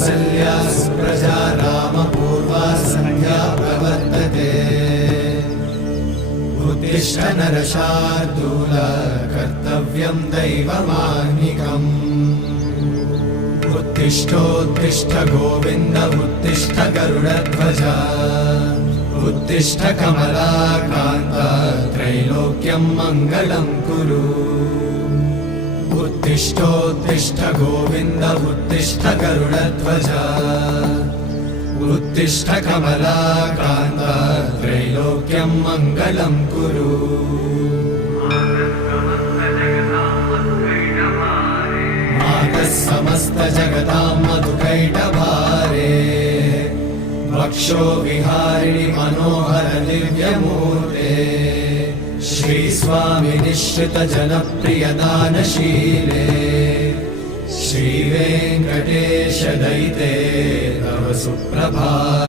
कौसल्या सुप्रजा रामपूर्वा सन्ध्या प्रवर्तते उत्तिष्ठ नरशार्दूल कर्तव्यं दैवमाह्निकम् उत्तिष्ठोत्तिष्ठ गोविन्द उत्तिष्ठ गरुडध्वज उत्तिष्ठ कमलाकान्त त्रैलोक्यं मङ्गलं कुरु उत्तिष्ठोत्तिष्ठ गोविन्द उत्तिष्ठ गरुडध्वज उत्तिष्ठ कमलाकान्त त्रैलोक्यं मङ्गलं कुरु मातः समस्त जगतां मधुकैटभारे वक्षो विहारिणि मनोहर दिव्यमूर्ते श्रीस्वामि निश्चित जनप्रिय दानशीले श्रीवेङ्कटेश दयिते तव सुप्रभातम्।